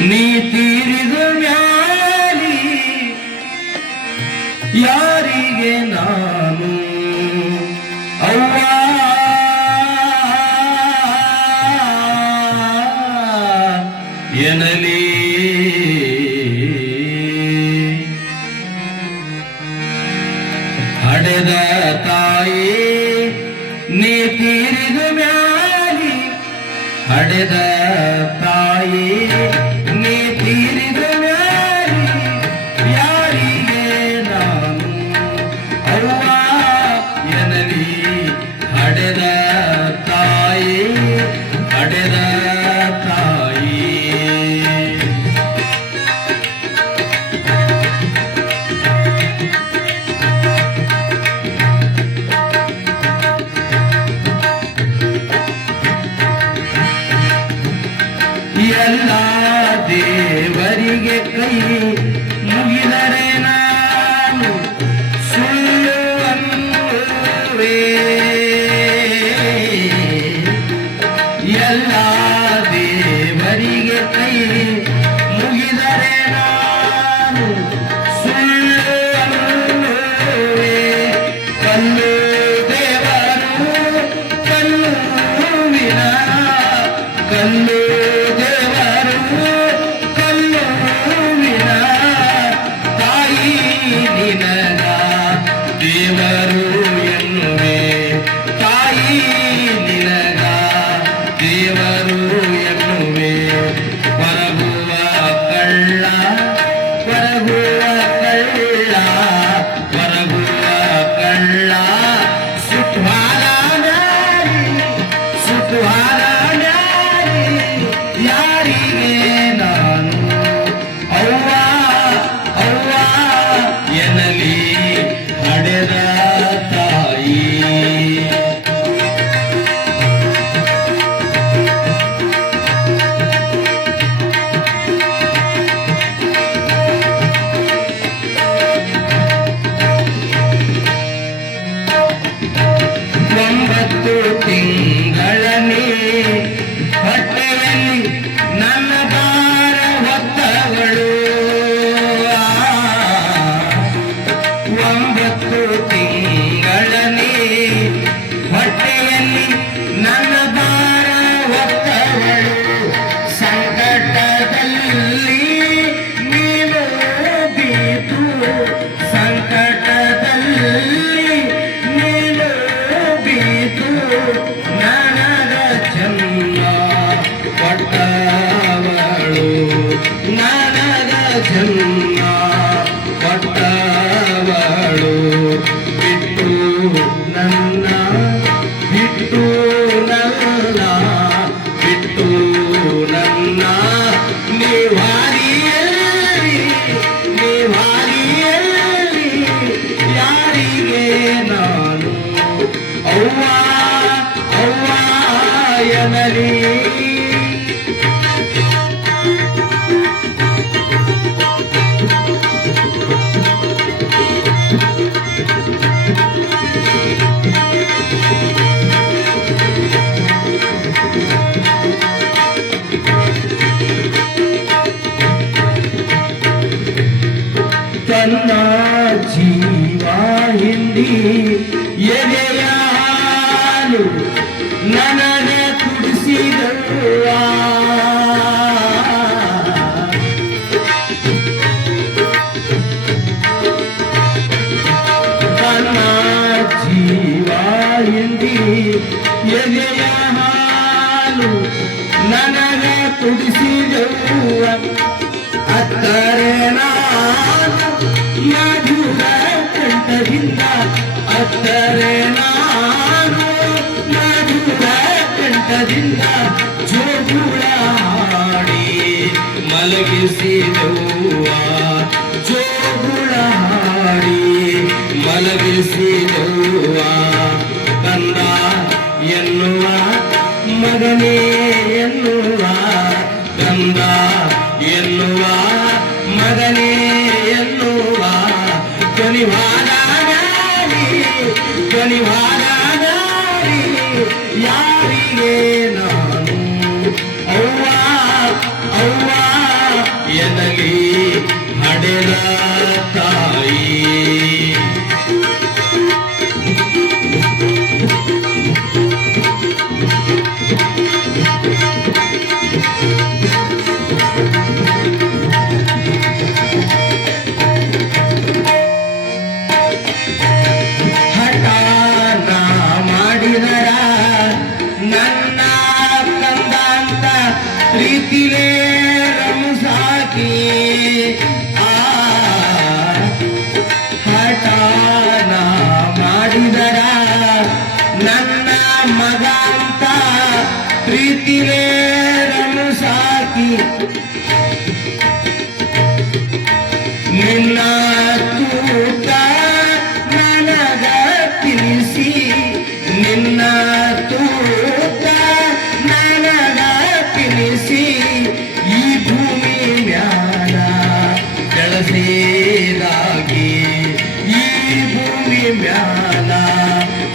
ನೀ ತೀರಿದ ಮ್ಯಾಲಿ ಯಾರಿಗೆ ನಾನು ಅವ್ವ ಎನಲಿ ಹಡೆದ ತಾಯಿ ನೀ ತೀರಿದ ಮ್ಯಾಲಿ ಹಡೆದ ತಾಯಿ ನೀ ತೀರಿದ ಮ್ಯಾಲಿ ಯಾರಿಗೆ ನಾನು ಅವ್ವ ಎನಲಿ ಹಡೆದ ತಾಯಿ ಹಡೆದ ತಾಯಿ ಎಲ್ಲ ದೇವರಿಗೆ ಕೈ ಮುಗಿದರೆ ನಾನು ಸುಳ್ಳು ಅನ್ನುವೆ ಎಲ್ಲ ದೇವರಿಗೆ ಕೈ ಮುಗಿದರೆ ನಾನು ಸುಳ್ಳು ಅನ್ನುವೆ ಕಲ್ಲು ದೇವರು ಕಲ್ಲುವಿನ ಕಲ್ಲು ದೇವರು ಎನ್ನುವೆ ತಾಯಿ ನಿನಗ ದೇವರು ಎನ್ನುವೆ ಕೊರಗುವ ಕಳ್ಳ ಕೊರಗುವ ಕಳ್ಳ ಕೊರಗುವ ಕಳ್ಳ ಸುಟ್ವಾರ ಸುಟ್ವಾರ ಯಾರಿಗೆ ನಾನು ಅವ್ವ ಅವ್ವ ಎನಲಿ ಹಡೆದ ತಾಯಿ ಒಂಬತ್ತು ತಿಂಗಳನೇ ಹೊಟ್ಟೆಯಲ್ಲಿ ನನ್ನ ಭಾರ ಹೊತ್ತವಳು ಒಂಬತ್ತು ತಿಂಗಳನೇ ಹೊಟ್ಟೆಯಲ್ಲಿ ನನ್ನ ಭಾರ ಹೊತ್ತವಳು ಸಂಕಟದಲ್ಲಿ ನೀನು ಬೀತು ಸಂಕಟದಲ್ಲಿ ನೀನು ಬೀತು ನನಗ ಜನ್ಮ ಕೊಟ್ಟವಳು ನನಗ ಜನ್ಮ ಕೊಟ್ಟವಳು ಬಿಟ್ಟು ನನ್ನ ಬಿಟ್ಟು ನನ್ನ ಬಿಟ್ಟು ನನ್ನ ನಿವಾರಿಯಲ್ಲಿ ನಿವಾರಿಯಲ್ಲಿ ಯಾರಿಗೆ ನಾನು ಅವ್ವ ಅವ್ವ ಎನಲಿ ತನ್ನ ಜೀವ ಹಿಂಡಿ ಎದೆಯ ಹಾಲು ನನಗೆ ಕುಡಿಸಿದವ್ವ ತನ್ನ ಜೀವ ಹಿಂಡಿ ಎದೆಯ ಹಾಲು ನನಗೆ ಕುಡಿಸಿದವ್ವ ಅತ್ತರೆ ನಾನು ಮಧುರ ಕಂಠದಿಂದ ಅತ್ತರೆ ನಾನು ಮಧುರ ಕಂಠದಿಂದ ಜೋಗುಳ ಹಾಡಿ ಮಲಗಿಸಿದವ್ವ ಜೋಗುಳ ಹಾಡಿ ಮಲಗಿಸಿದವ್ವ ಕಂದ ಎನ್ನುವ ಮಗನೇ ಎನ್ನುವ ಕಂದ ಎನ್ನುವ ಮಗನೇ ಎನ್ನುವ ಧ್ವನಿವಾದ ಧ್ವನಿವಾದ ಯಾರಿಗೆ ನಾನು ಅವ್ವ ಅವ್ವ ಎನಲಿ ಹಡೆದ ತಾಯಿ. ಹಠಾನ ಮಾಡಿದರ ನನ್ನ ಕಂದಂತ ಪ್ರೀತಿಲೇ ರಮಸಾಕಿ. ಹಠಾನ ಮಾಡಿದರ ನನ್ನ ಮಗ ಅಂತ ಪ್ರೀತಿಲೇ ರಮಸಾಕಿ. ನಿನ್ನ ತೂಕ ನನಗ ತಿಳಿಸಿ, ನಿನ್ನ ತೂಕ ನನಗ ತಿಳಿಸಿ, ಈ ಭೂಮಿ ಮ್ಯಾಲ ಬೆಳಸಿದಾಗಿ, ಈ ಭೂಮಿ ಮ್ಯಾಲ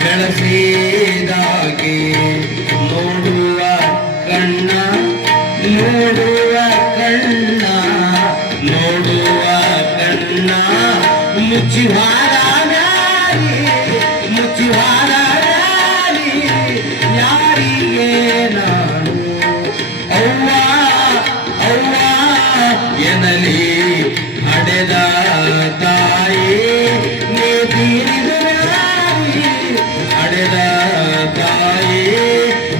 ಬೆಳಸಿದಾಗಿ. ನೋಡುವ ಕಣ್ಣ, ನೋಡುವ ಕಣ್ಣ, ನೋಡುವ ಕಣ್ಣ ಮುಚ್ಚಿವಾರ ಮುಚ್ಚಿವಾರ ಯಾರಿಗೆ ನಾನು ಅವ್ವ ಅವ್ವ ಎನಲಿ ಹಡೆದ ತಾಯಿ. ನೀ ತೀರಿದ ನಾರಿ ಹಡೆದ ತಾಯಿ,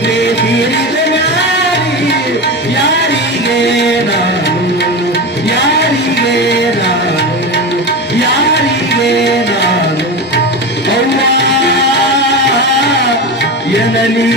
ನೀ ತೀರಿದ ನಾರಿ ಯಾರಿಗೆ ನಾನು, ಯಾರಿಗೆ ನಾನು, ಯಾರಿಗೆ ನಾನು ಅವ್ವ ಎನಲಿ.